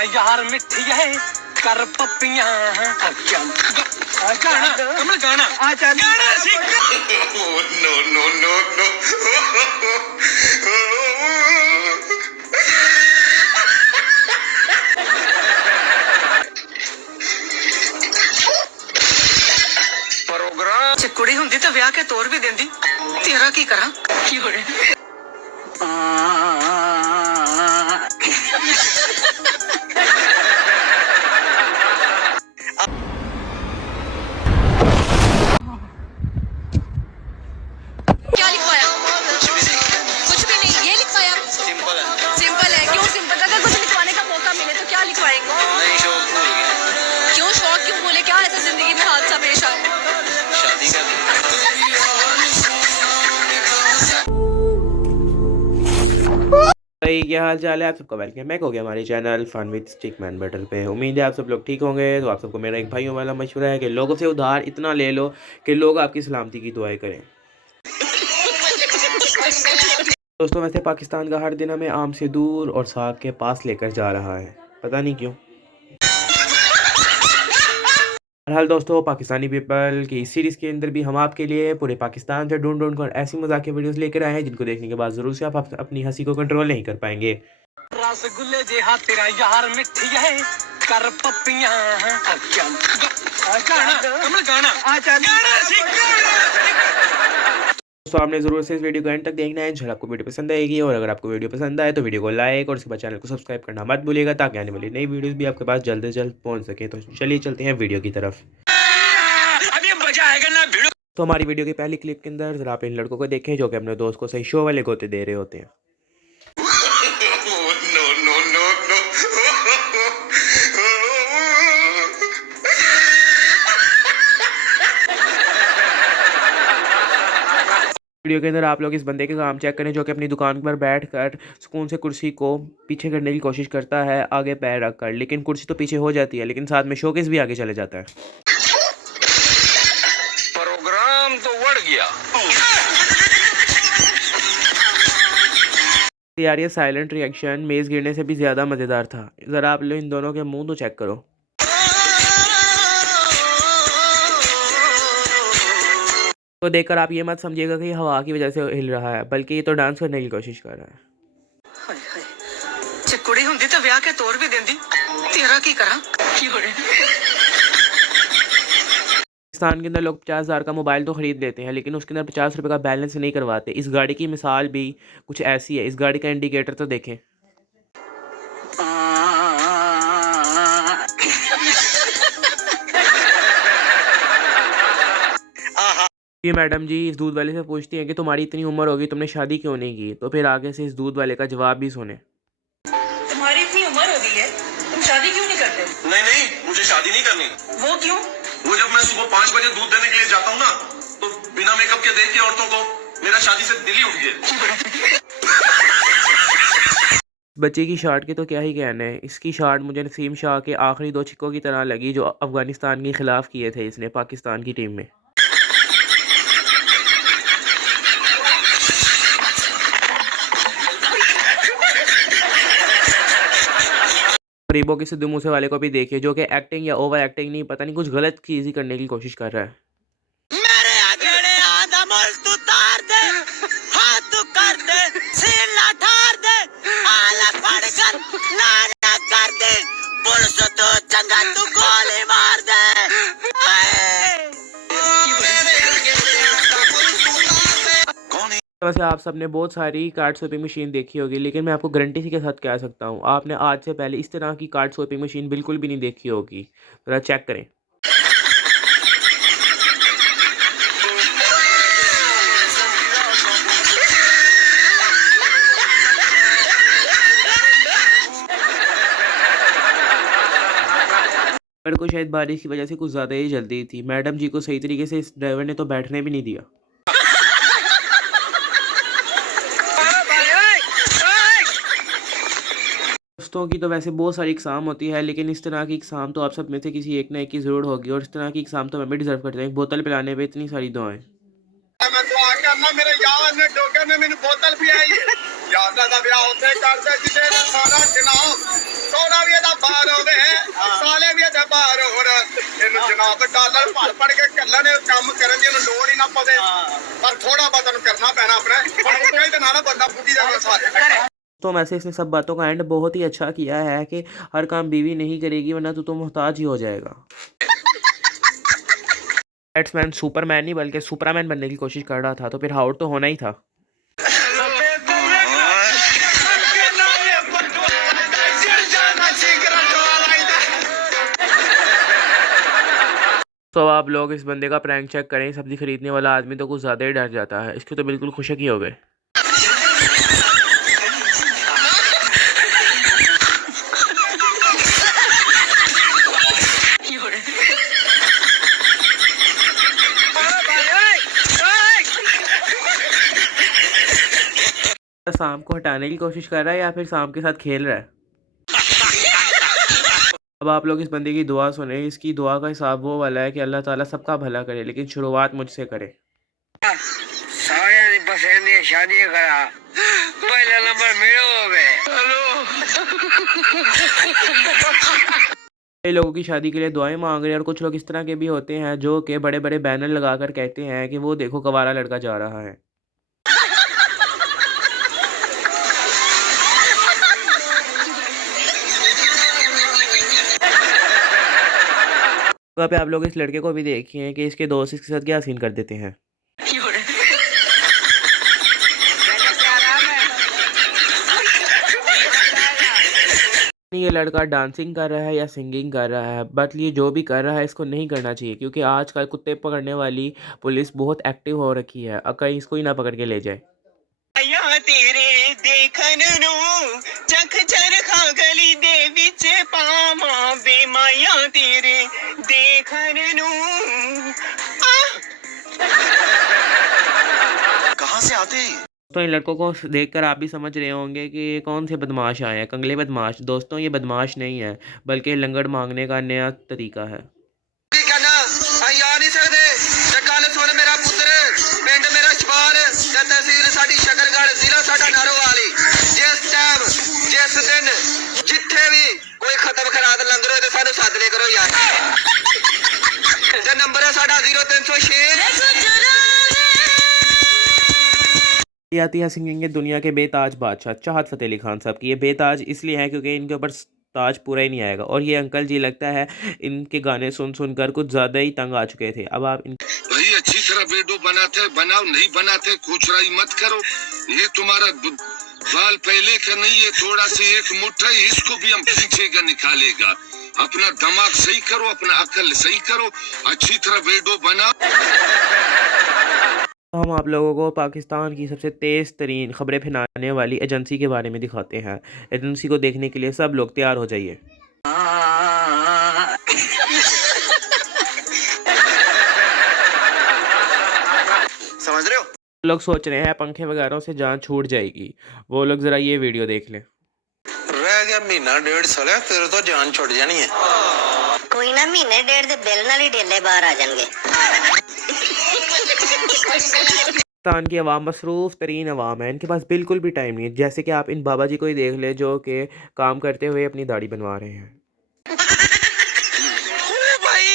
तेरा यार मिठी है कर पप्पियां गाना कमल गाना गाना सीख no no no no programme कुड़ी हुंदी तो ब्याह के तौर भी देंदी तेरा की करा की हो रहा भाई क्या हाल चाल है आप सबका वेलकम बैक हो गया हमारे channel fun with stick man battle पे। उम्मीद है आप सब लोग ठीक होंगे। तो आप सबको मेरा एक भाइयों वाला मशवरा है कि लोगों से उधार इतना ले लो कि लोग आपकी सलामती की दुआएं करें। दोस्तों वैसे पाकिस्तान का हर दिन हमें आम से दूर और साग के पास लेकर जा रहा है, पता नहीं क्यों। बहरहाल दोस्तों पाकिस्तानी पीपल की इस सीरीज़ के अंदर भी हम आपके लिए पूरे पाकिस्तान से ढूंढ कर ऐसी मजाकिया वीडियोस लेकर आए हैं जिनको देखने के बाद ज़रूर से आप अपनी हंसी को कंट्रोल नहीं कर पाएंगे। रसगुल्ले जे हाथ तेरा यार मिठी है कर पप्पियां गाना तो आपने ज़रूर से इस वीडियो को एंड तक देखना है। इंशाल्लाह आपको वीडियो पसंद आएगी और अगर आपको वीडियो पसंद आए तो वीडियो को लाइक और उसके बाद चैनल को सब्सक्राइब करना मत भूलिएगा ताकि आने वाली नई वीडियोस भी आपके पास जल्द से जल्द पहुंच सके। तो चलिए चलते हैं वीडियो की तरफ। अभी मजा आएगा ना वीडियो। तो हमारी वीडियो की पहली क्लिप के अंदर ज़रा आप इन लड़कों को देखें जो कि अपने दोस्त को सही शो वाले गोते दे रहे होते हैं। वीडियो के अंदर आप लोग इस बंदे के काम चेक करें जो कि अपनी दुकान पर बैठकर सुकून से कुर्सी को पीछे करने की कोशिश करता है आगे पैर रखकर, लेकिन कुर्सी तो पीछे हो जाती है लेकिन साथ में शोकेस भी आगे चले जाता है। प्रोग्राम तो बढ़ गया यार ये साइलेंट रिएक्शन मेज़ गिरने से भी ज़्यादा मज़ेदार था। ज़रा आप लोग इन दोनों के मुंह तो चेक करो। तो देखकर आप ये मत समझिएगा कि हवा की वजह से हिल रहा है, बल्कि ये तो डांस करने की कोशिश कर रहा है। हाय हाय कुड़ी हुंदी तो ब्याह के तौर भी देंदी तेरा की करा की हो रहा पाकिस्तान के अंदर लोग 50,000 का मोबाइल तो ख़रीद लेते हैं लेकिन उसके अंदर 50 रुपये का बैलेंस नहीं करवाते। इस गाड़ी की मिसाल भी कुछ ऐसी है। इस गाड़ी का इंडिकेटर तो देखें। ये मैडम जी इस दूध वाले से पूछती हैं कि तुम्हारी इतनी उम्र होगी तुमने शादी क्यों नहीं की, तो फिर आगे से इस दूध वाले का जवाब भी सुने। तुम्हारी इतनी उम्र हो गई है तुम शादी क्यों नहीं करते? नहीं मुझे शादी नहीं करनी। वो क्यों? वो जब मैं सुबह 5 बजे दूध देने के लिए जाता हूँ ना तो बिना मेकअप के देख के औरतों को मेरा शादी से दिल ही उठ गया। बच्चे की शॉट के तो क्या ही कहना है। इसकी शॉट मुझे नसीम शाह के आखिरी 2 छिक्कों की तरह लगी जो अफगानिस्तान के खिलाफ किए थे इसने पाकिस्तान की टीम में। गरीबों के सिद्धू मूसे वाले को भी देखिए जो कि एक्टिंग या ओवर एक्टिंग नहीं पता नहीं कुछ गलत चीज़ ही करने की कोशिश कर रहा है। मेरे अगड़े आदमल तू तार दे हाथ तू कर दे सीन ला ठार दे आला पड़कर नारा कर दे पुलिस तो चंगा तू गोली मार दे। वैसे आप सबने बहुत सारी कार्ड स्वैपिंग मशीन देखी होगी लेकिन मैं आपको गारंटी के साथ कह सकता हूँ आपने आज से पहले इस तरह की कार्ड स्वैपिंग मशीन बिल्कुल भी नहीं देखी होगी। जरा चेक करें। मेरे को शायद बारिश की वजह से कुछ ज़्यादा ही जल्दी थी। मैडम जी को सही तरीके से इस ड्राइवर ने तो बैठने भी नहीं दिया। दोस्तों की तो वैसे बहुत सारी एग्ज़ाम होती है लेकिन इस तरह की एग्ज़ाम तो आप सब में से किसी एक ना एक की ज़रूर होगी और इस तरह की एग्ज़ाम तो मैं भी डिज़र्व करता हूँ। एक बोतल पिलाने पे इतनी सारी दुआएं। मैं तो आके मेरे यार ने डॉक्टर ने मेरी बोतल पिलाई। यादा दा ब्याह उत्थे करदे जिथे सारा जनाब सोना भी ਇਹਦਾ ਬਾਹਰ ਹੋਵੇ ਸਾਲੇ ਵੀ ਇਹਦੇ ਬਾਹਰ ਹੋਣ ਇਹਨੂੰ ਜਨਾਬ ਡਾਲਰ ਭੜ ਕੇ ਕੱਲਾ ਨੇ ਕੰਮ ਕਰਨ ਦੀ ਉਹਨੂੰ ਲੋੜ ਹੀ ਨਾ ਪਵੇ ਪਰ ਥੋੜਾ ਬਹੁਤ ਉਹਨੂੰ ਕਰਨਾ ਪੈਣਾ ਆਪਣੇ ਹੁਣ ਕੋਈ ਤੇ ਨਾ ਬੰਦਾ ਫੁੱਟੀ ਜਾਵੇ ਸਾਰੇ तो वैसे इसने सब बातों का एंड बहुत ही अच्छा किया है कि हर काम बीवी नहीं करेगी वरना तो मुहताज ही हो जाएगा। बैट्समैन सुपरमैन नहीं बल्कि सुपरमैन बनने की कोशिश कर रहा था तो फिर आउट तो होना ही था। तो आप लोग इस बंदे का प्रैंक चेक करें। सब्जी खरीदने वाला आदमी तो कुछ ज़्यादा ही डर जाता है, इसकी तो बिल्कुल खुशक ही हो गए। सांप को हटाने की कोशिश कर रहा है या फिर सांप के साथ खेल रहा है। अब आप लोग इस बंदे की दुआ सुने। इसकी दुआ का हिसाब वो वाला है कि अल्लाह ताला सबका भला करे लेकिन शुरुआत मुझसे करे। सारे पसंद शादी करा पहला नंबर मेरा होवे। कई लोगों की शादी के लिए दुआएं मांग रहे हैं और कुछ लोग इस तरह के भी होते हैं जो कि बड़े बड़े बैनर लगाकर कहते हैं कि वो देखो कवारा लड़का जा रहा है। पे आप लोग इस लड़के को भी देखिए कि इसके दोस्त इसके साथ क्या सीन कर देते हैं। ये लड़का डांसिंग कर रहा है या सिंगिंग कर रहा है, बट ये जो भी कर रहा है इसको नहीं करना चाहिए क्योंकि आजकल कुत्ते पकड़ने वाली पुलिस बहुत एक्टिव हो रखी है। कहीं इसको ही ना पकड़ के ले जाए। तेरे देखन नु चख चरखा गली दे विच पामा बेमाया तेरे देखन नु कहां से आते हैं तो इन लड़कों को देखकर आप भी समझ रहे होंगे कि ये कौन से बदमाश आए हैं, कंगले बदमाश। दोस्तों ये बदमाश नहीं है बल्कि लंगड़ मांगने का नया तरीका है। ये आती है सिंगिंग दुनिया के बेताज बादशाह चाहत फ़तेह अली खान साहब की। ये बेताज इसलिए है क्योंकि इनके ऊपर ताज पूरा ही नहीं आएगा और ये अंकल जी लगता है इनके गाने सुन सुनकर कुछ ज़्यादा ही तंग आ चुके थे। अब आप भाई अच्छी तरह वीडियो बनाते बनाओ, नहीं बनाते खुचराई मत करो। ये तुम्हारा बाल पहले का नहीं है, थोड़ा सा एक मुट्ठा इसको भी हम पीछे का निकालेगा। अपना दिमाग सही करो, अपना अकल सही करो, अच्छी तरह वीडियो बनाओ। हम आप लोगों को पाकिस्तान की सबसे तेज़ तरीन खबरें फैलाने वाली एजेंसी के बारे में दिखाते हैं। एजेंसी को देखने के लिए सब लोग तैयार हो जाइए। समझ रहे हो? लोग सोच रहे हैं पंखे वगैरह से जान छूट जाएगी, वो लोग ज़रा ये वीडियो देख लें। रह गया महीना डेढ़ साल तेरे तो जान छुट जानी है। कोई ना महीने डेढ़ दे बिल नाल ही डेले बाहर आ जाएंगे। पाकिस्तान की आवाम मसरूफ़ तरीन आवाम है, इनके पास बिल्कुल भी टाइम नहीं है। जैसे कि आप इन बाबा जी को ही देख ले जो कि काम करते हुए अपनी दाढ़ी बनवा रहे हैं। भाई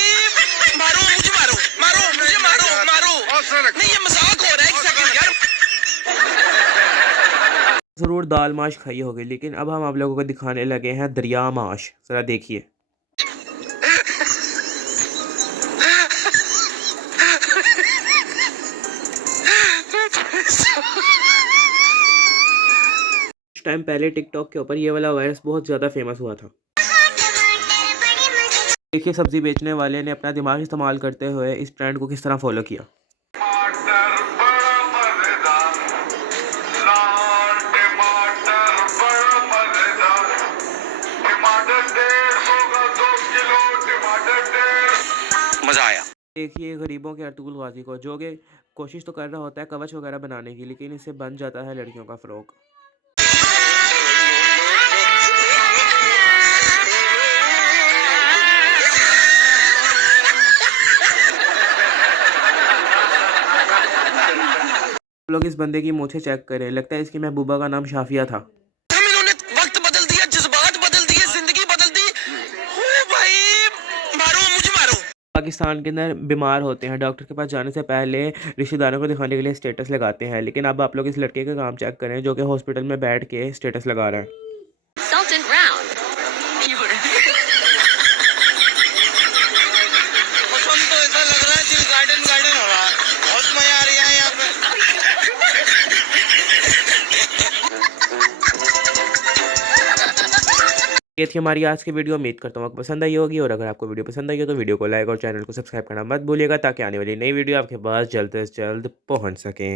मारो मुझे, मारो मारो मुझे, मारो मारो नहीं, ये मजाक हो रहा है। एक सेकंड यार, ज़रूर दाल माश खाई होगी लेकिन अब हम आप लोगों को दिखाने लगे हैं दरिया माश। ज़रा देखिए। टाइम पहले टिकटॉक के ऊपर ये वाला वायरस बहुत ज़्यादा फेमस हुआ था। देखिए सब्जी बेचने वाले ने अपना दिमाग इस्तेमाल करते हुए इस ट्रेंड को किस तरह फॉलो किया। मजा आया। देखिए गरीबों के अरतुगरुल गाजी को जो कि कोशिश तो कर रहा होता है कवच वगैरह बनाने की, लेकिन इससे बन जाता है लड़कियों का फ़्रॉक। लोग इस बंदे की मूछें चेक करें, लगता है इसकी महबूबा का नाम शाफिया था। हम इन्होंने वक्त बदल दिया, जज्बात बदल दिए, जिंदगी बदल दी। ओ भाई मारो मुझे मारो। पाकिस्तान के अंदर बीमार होते हैं, डॉक्टर के पास जाने से पहले रिश्तेदारों को दिखाने के लिए स्टेटस लगाते हैं, लेकिन अब आप लोग इस लड़के का काम चेक करें जो कि हॉस्पिटल में बैठ के स्टेटस लगा रहा है। मौसम तो ऐसा लग रहा है दिल गार्डन गार्डन हो रहा है, बहुत मजा आ रही है यहाँ पे। ये थी हमारी आज की वीडियो। उम्मीद करता हूँ आपको पसंद आई होगी, और अगर आपको वीडियो पसंद आई हो तो वीडियो को लाइक और चैनल को सब्सक्राइब करना मत भूलिएगा, ताकि आने वाली नई वीडियो आपके पास जल्द से जल्द पहुँच सकें।